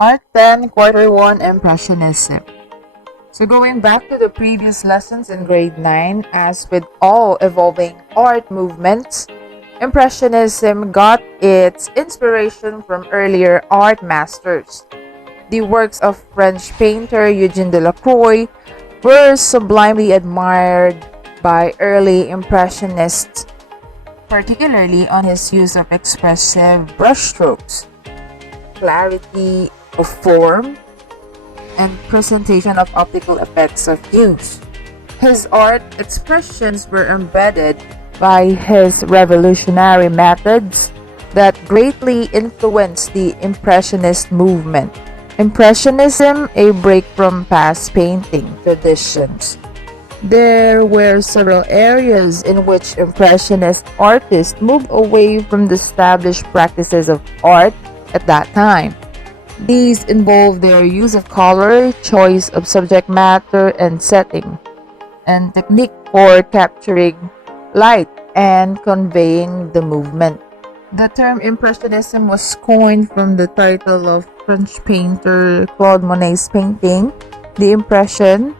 Art 10, Quarter 1, Impressionism. So going back to the previous lessons in grade 9, as with all evolving art movements, Impressionism got its inspiration from earlier art masters. The works of French painter Eugene Delacroix were sublimely admired by early Impressionists, particularly on his use of expressive brushstrokes, clarity of form, and presentation of optical effects of use. His art expressions were embedded by his revolutionary methods that greatly influenced the Impressionist movement. Impressionism, a break from past painting traditions. There were several areas in which Impressionist artists moved away from the established practices of art at that time. These involve their use of color, choice of subject matter and setting, and technique for capturing light and conveying the movement. The term Impressionism was coined from the title of French painter Claude Monet's painting, The Impression,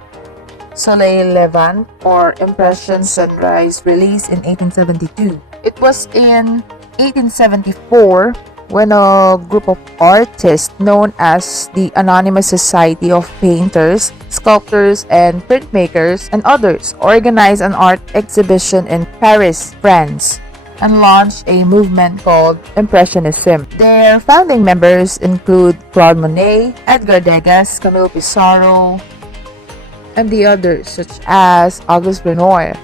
Soleil Levant, or Impression Sunrise, released in 1872. It was in 1874 when a group of artists known as the Anonymous Society of Painters, Sculptors, and Printmakers and others organized an art exhibition in Paris, France, and launched a movement called Impressionism. Their founding members include Claude Monet, Edgar Degas, Camille Pissarro, and the others such as Auguste Renoir.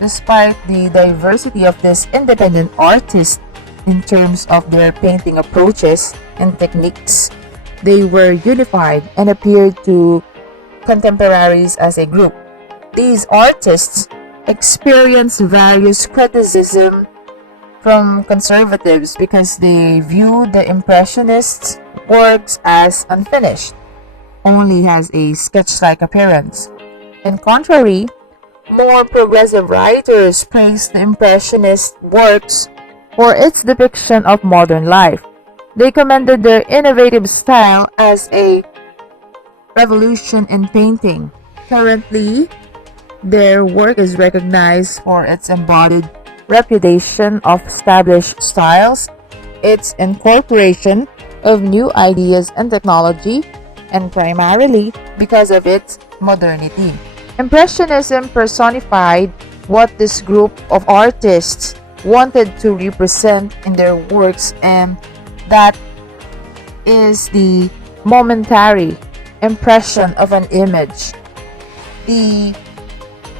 Despite the diversity of these independent artists in terms of their painting approaches and techniques, they were unified and appeared to contemporaries as a group. These artists experienced various criticism from conservatives because they viewed the Impressionists' works as unfinished, only has a sketch-like appearance. In contrary, more progressive writers praised the Impressionist works for its depiction of modern life. They commended their innovative style as a revolution in painting. Currently, their work is recognized for its embodied repudiation of established styles, its incorporation of new ideas and technology, and primarily because of its modernity. Impressionism personified what this group of artists wanted to represent in their works, and that is the momentary impression of an image. The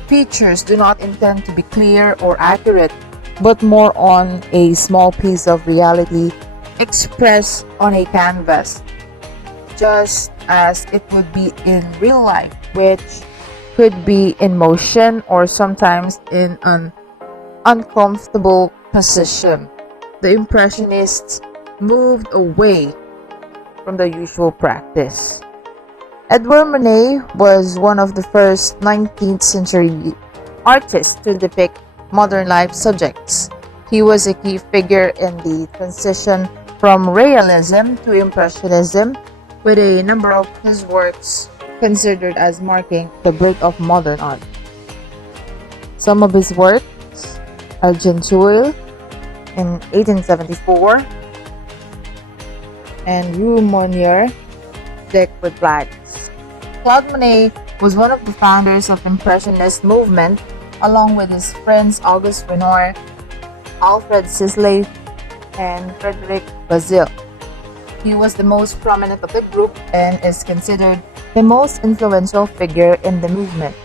features do not intend to be clear or accurate, but more on a small piece of reality expressed on a canvas, just as it would be in real life, which could be in motion or sometimes in an uncomfortable position. The Impressionists moved away from the usual practice. Edouard Monet was one of the first 19th century artists to depict modern life subjects. He was a key figure in the transition from realism to Impressionism, with a number of his works considered as marking the birth of modern art. Some of his works are Gentile in 1874 and Rue Monnier, Decked with Flags. Claude Monet was one of the founders of Impressionist movement, along with his friends Auguste Renoir, Alfred Sisley, and Frederic Bazille. He was the most prominent of the group and is considered the most influential figure in the movement.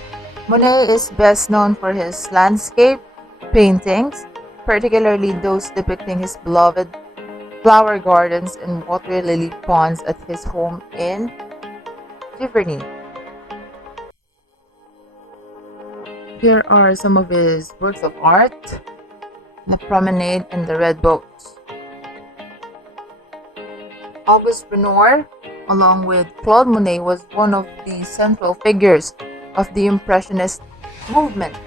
Monet is best known for his landscape paintings, particularly those depicting his beloved flower gardens and water lily ponds at his home in Giverny. Here are some of his works of art: The Promenade and the Red Boats. Auguste Renoir, along with Claude Monet, was one of the central figures of the Impressionist movement.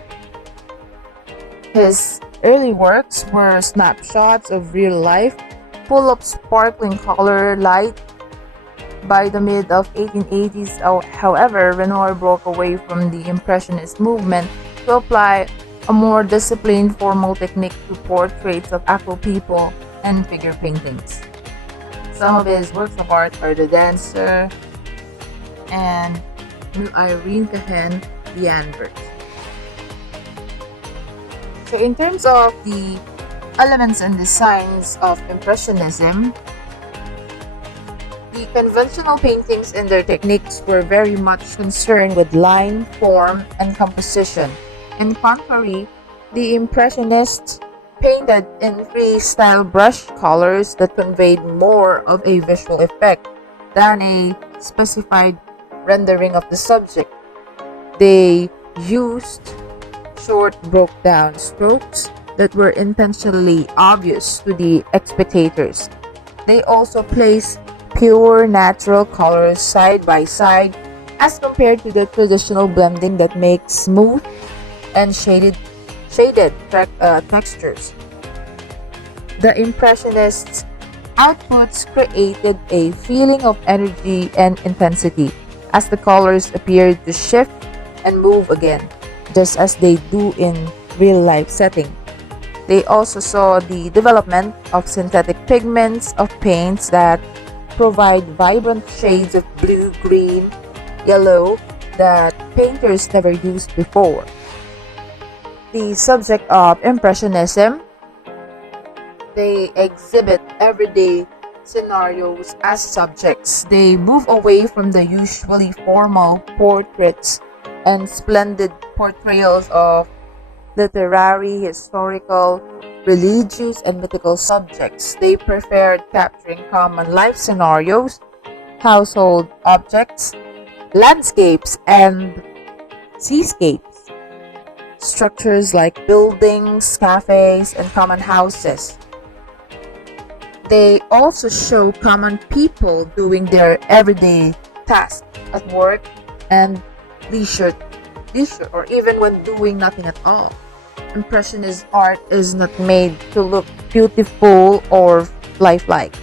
His early works were snapshots of real life full of sparkling color light. By the mid of 1880s, however, Renoir broke away from the Impressionist movement to apply a more disciplined formal technique to portraits of actual people and figure paintings. Some of his works of art are The Dancer and Irene Cahen, The Anvers. So in terms of the elements and designs of Impressionism, the conventional paintings and their techniques were very much concerned with line, form, and composition. In contrary, the Impressionists painted in freestyle brush colors that conveyed more of a visual effect than a specified rendering of the subject. They used short, broke-down strokes that were intentionally obvious to the spectators. They also placed pure natural colors side by side as compared to the traditional blending that makes smooth and shaded textures. The Impressionists' outputs created a feeling of energy and intensity as the colors appeared to shift and move again, just as they do in real-life setting. They also saw the development of synthetic pigments of paints that provide vibrant shades of blue, green, yellow that painters never used before. The subject of Impressionism, they exhibit everyday scenarios as subjects. They move away from the usually formal portraits and splendid portrayals of literary, historical, religious, and mythical subjects. They preferred capturing common life scenarios, household objects, landscapes, and seascapes, structures like buildings, cafes, and common houses. They also show common people doing their everyday tasks at work and leisure, or even when doing nothing at all. Impressionist art is not made to look beautiful or lifelike.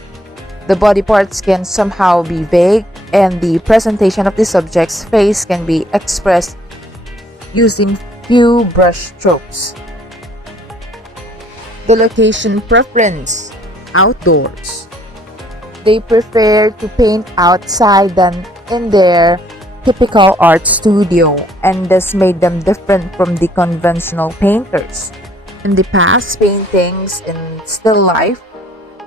The body parts can somehow be vague, and the presentation of the subject's face can be expressed using few brush strokes. The location preference, outdoors. They prefer to paint outside than in their typical art studio, and this made them different from the conventional painters. In the past, paintings in still life,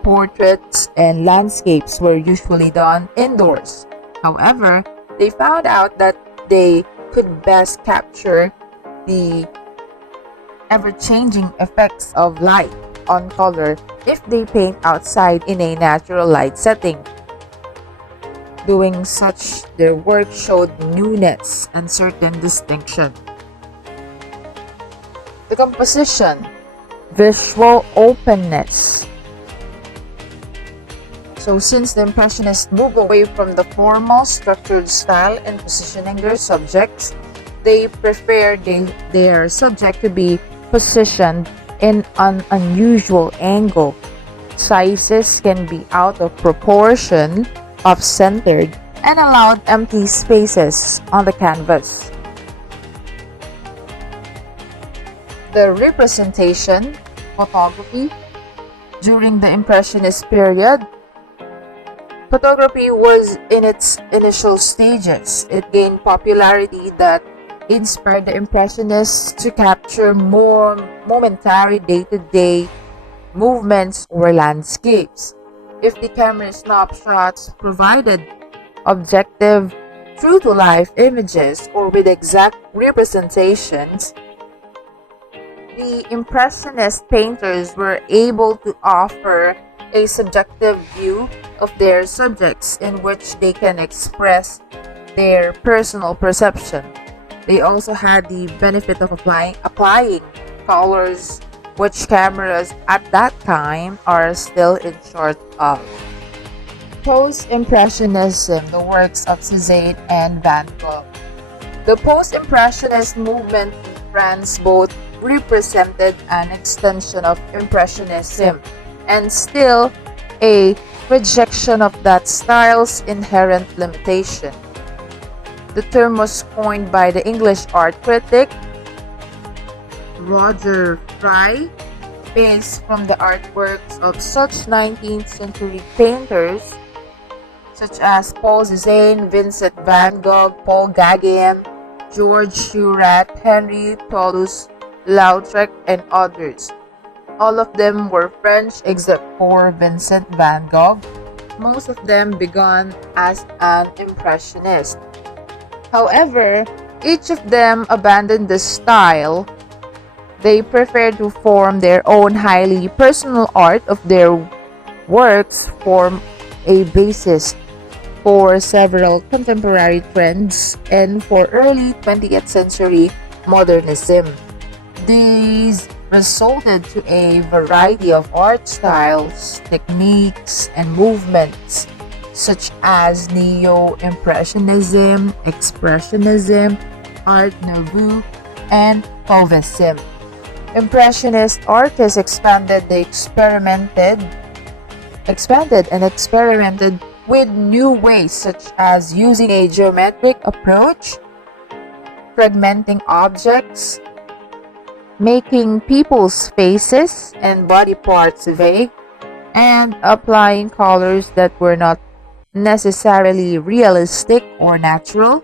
portraits, and landscapes were usually done indoors. However, they found out that they could best capture the ever-changing effects of light on color if they paint outside in a natural light setting. Doing such, their work showed newness and certain distinction. The composition, visual openness. So since the Impressionists moved away from the formal, structured style in positioning their subjects, they preferred their subject to be positioned in an unusual angle. Sizes can be out of proportion, off-centered, and allowed empty spaces on the canvas. The representation, photography. During the Impressionist period, photography was in its initial stages. It gained popularity that inspired the Impressionists to capture more momentary day-to-day movements or landscapes. If the camera snapshots provided objective, true-to-life images or with exact representations, the Impressionist painters were able to offer a subjective view of their subjects in which they can express their personal perception. They also had the benefit of applying colors, which cameras at that time are still in short of. Post-Impressionism, the works of Cézanne and Van Gogh. The Post-Impressionist movement in France both represented an extension of Impressionism and still a rejection of that style's inherent limitation. The term was coined by the English art critic Roger Fry, based from the artworks of such 19th century painters such as Paul Cézanne, Vincent van Gogh, Paul Gauguin, Georges Seurat, Henri Toulouse-Lautrec, and others. All of them were French except for Vincent van Gogh. Most of them began as an impressionist. However, each of them abandoned the style. They preferred to form their own highly personal art. Of their works form a basis for several contemporary trends and for early 20th century modernism. These resulted to a variety of art styles, techniques, and movements such as Neo-Impressionism, Expressionism, Art Nouveau, and Fauvism. Impressionist artists expanded and experimented with new ways such as using a geometric approach, fragmenting objects, making people's faces and body parts vague, and applying colors that were not necessarily realistic or natural.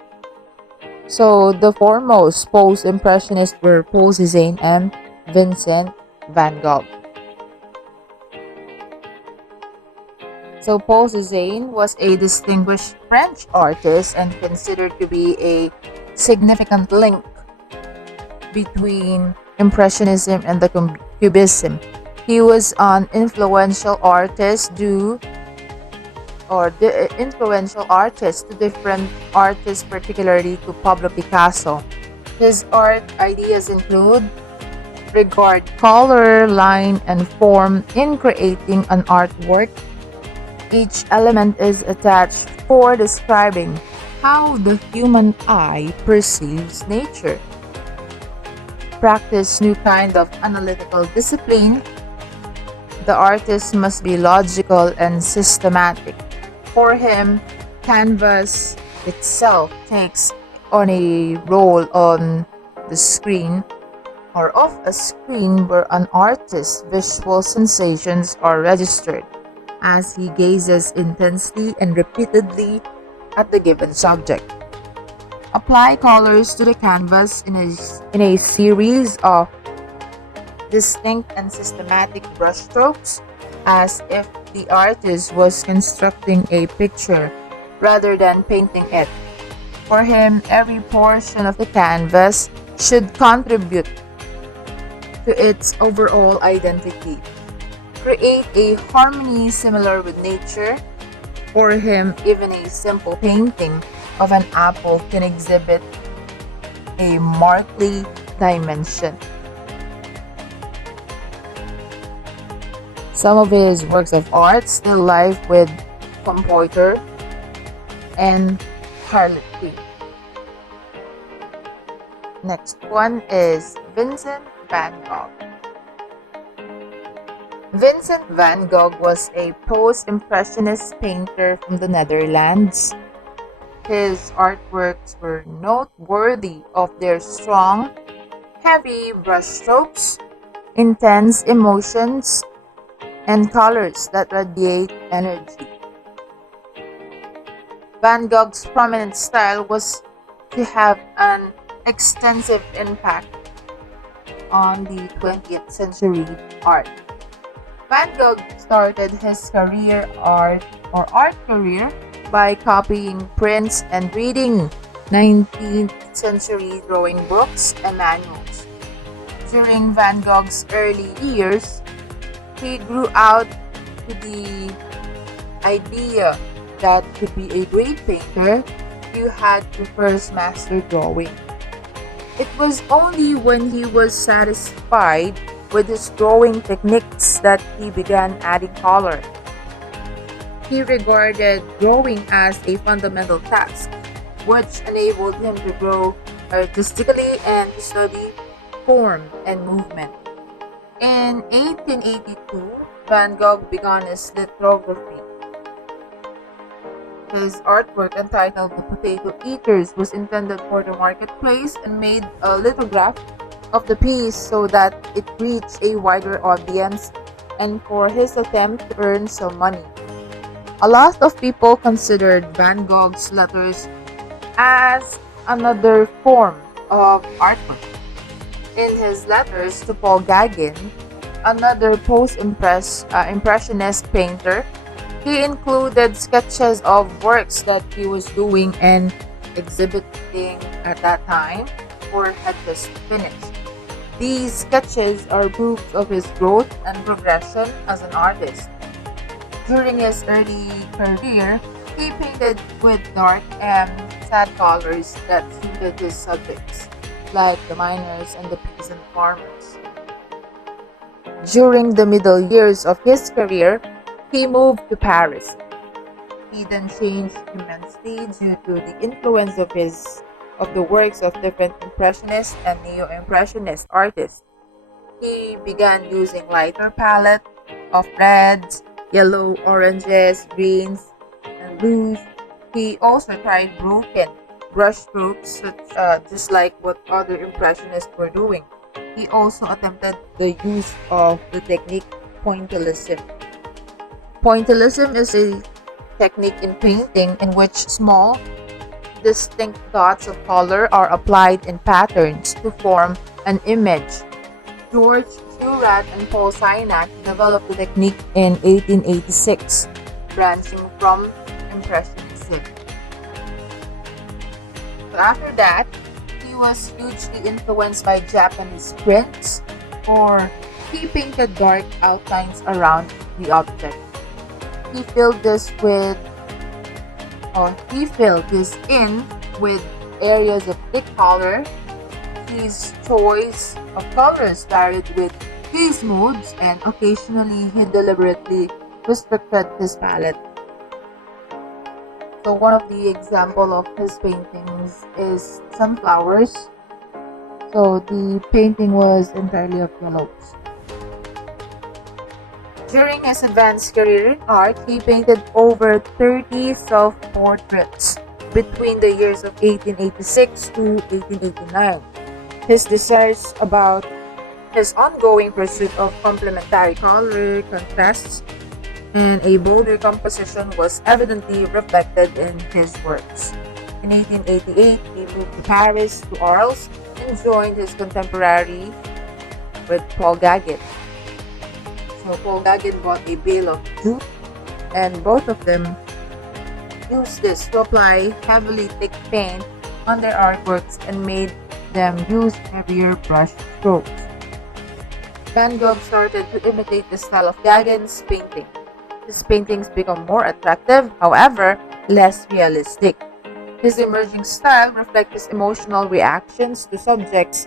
So the foremost post-impressionists were Paul Cézanne and Vincent van Gogh. So Paul Cézanne was a distinguished French artist and considered to be a significant link between Impressionism and the Cubism. He was an influential artist to different artists, particularly to Pablo Picasso. His art ideas include regard color, line, and form in creating an artwork. Each element is attached for describing how the human eye perceives nature. Practice new kind of analytical discipline. The artist must be logical and systematic. For him, canvas itself takes on a role on the screen or of a screen where an artist's visual sensations are registered as he gazes intensely and repeatedly at the given subject. Apply colors to the canvas in a series of distinct and systematic brushstrokes, as if the artist was constructing a picture rather than painting it. For him, every portion of the canvas should contribute to its overall identity. Create a harmony similar with nature. For him, even a simple painting of an apple can exhibit a markedly dimension. Some of his works of art, Still Life with Composer and Harlequin. Next one is Vincent van Gogh. Vincent van Gogh was a post-impressionist painter from the Netherlands. His artworks were noteworthy of their strong, heavy brushstrokes, intense emotions, and colors that radiate energy. Van Gogh's prominent style was to have an extensive impact on the 20th century art. Van Gogh started his art career by copying prints and reading 19th century drawing books and manuals. During Van Gogh's early years, he grew out to the idea that to be a great painter, you had to first master drawing. It was only when he was satisfied with his drawing techniques that he began adding color. He regarded drawing as a fundamental task, which enabled him to grow artistically and to study form and movement. In 1882, Van Gogh began his lithography. His artwork, entitled The Potato Eaters, was intended for the marketplace and made a lithograph of the piece so that it reached a wider audience and for his attempt to earn some money. A lot of people considered Van Gogh's letters as another form of artwork. In his letters to Paul Gauguin, another post-impressionist painter, he included sketches of works that he was doing and exhibiting at that time or had just finished. These sketches are proofs of his growth and progression as an artist. During his early career, he painted with dark and sad colors that suited his subjects, like the miners and the peasant farmers. During the middle years of his career, he moved to Paris. He then changed immensely due to the influence of the works of different Impressionist and Neo-Impressionist artists. He began using lighter palette of reds, yellow, oranges, greens, and blues. He also tried broken brush strokes, just like what other Impressionists were doing. He also attempted the use of the technique Pointillism. Pointillism is a technique in painting in which small, distinct dots of color are applied in patterns to form an image. George Seurat and Paul Signac developed the technique in 1886, branching from Impressionism. So after that, he was hugely influenced by Japanese prints, or he painted dark outlines around the object. He filled this in with areas of thick color. His choice of colors varied with these modes, and occasionally he deliberately restricted his palette. So one of the example of his paintings is sunflowers. So the painting was entirely of yellows. During his advanced career in art, he painted over 30 self-portraits between the years of 1886 to 1889. His desires about his ongoing pursuit of complementary color, contrasts, and a bolder composition was evidently reflected in his works. In 1888, he moved to Paris, to Arles, and joined his contemporary with Paul Gauguin. So Paul Gauguin bought a bale of jute, and both of them used this to apply heavily thick paint on their artworks and made them use heavier brush strokes. Van Gogh started to imitate the style of Gauguin's painting. His paintings become more attractive, however, less realistic. His emerging style reflects his emotional reactions to subjects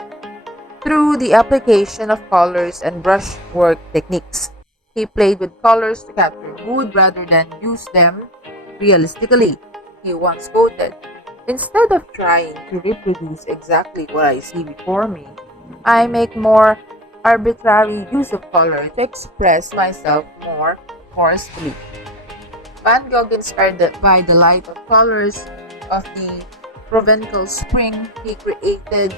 through the application of colors and brushwork techniques. He played with colors to capture mood rather than use them realistically. He once quoted, "Instead of trying to reproduce exactly what I see before me, I make more arbitrary use of color to express myself more forcefully." Van Gogh, inspired by the light of colors of the Provencal spring, he created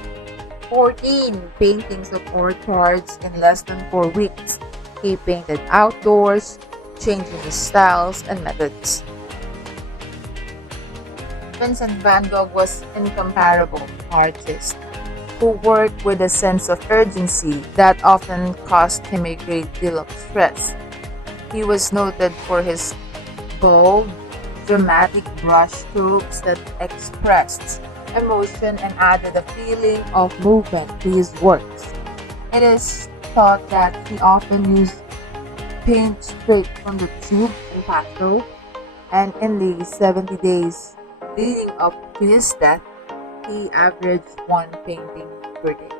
14 paintings of orchards in less than 4 weeks. He painted outdoors, changing his styles and methods. Vincent van Gogh was an incomparable artist who worked with a sense of urgency that often caused him a great deal of stress. He was noted for his bold, dramatic brushstrokes that expressed emotion and added a feeling of movement to his works. It is thought that he often used paint straight from the tube Impasto, and in the 70 days leading up to his death, he averaged one painting per day.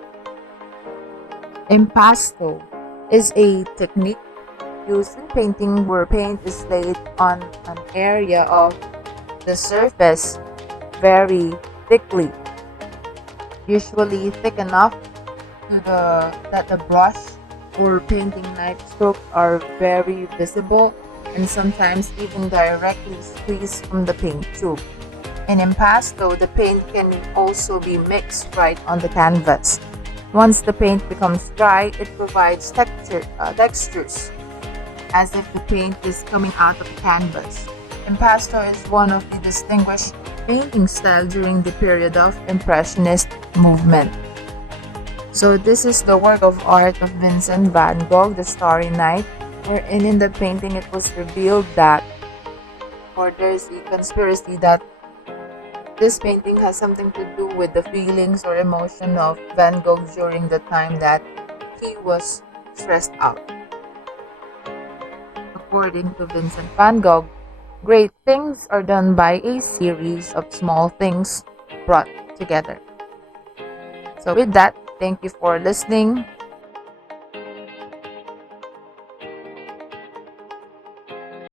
Impasto is a technique used in painting where paint is laid on an area of the surface very thickly, usually thick enough that the brush or painting knife strokes are very visible and sometimes even directly squeezed from the paint tube. In impasto, the paint can also be mixed right on the canvas. Once the paint becomes dry, it provides textures as if the paint is coming out of the canvas. Impasto is one of the distinguished painting styles during the period of Impressionist movement. So this is the work of art of Vincent van Gogh, The Starry Night, wherein in the painting it was revealed that, or there's a conspiracy that this painting has something to do with the feelings or emotion of Van Gogh during the time that he was stressed out. According to Vincent van Gogh, great things are done by a series of small things brought together. So with that, thank you for listening.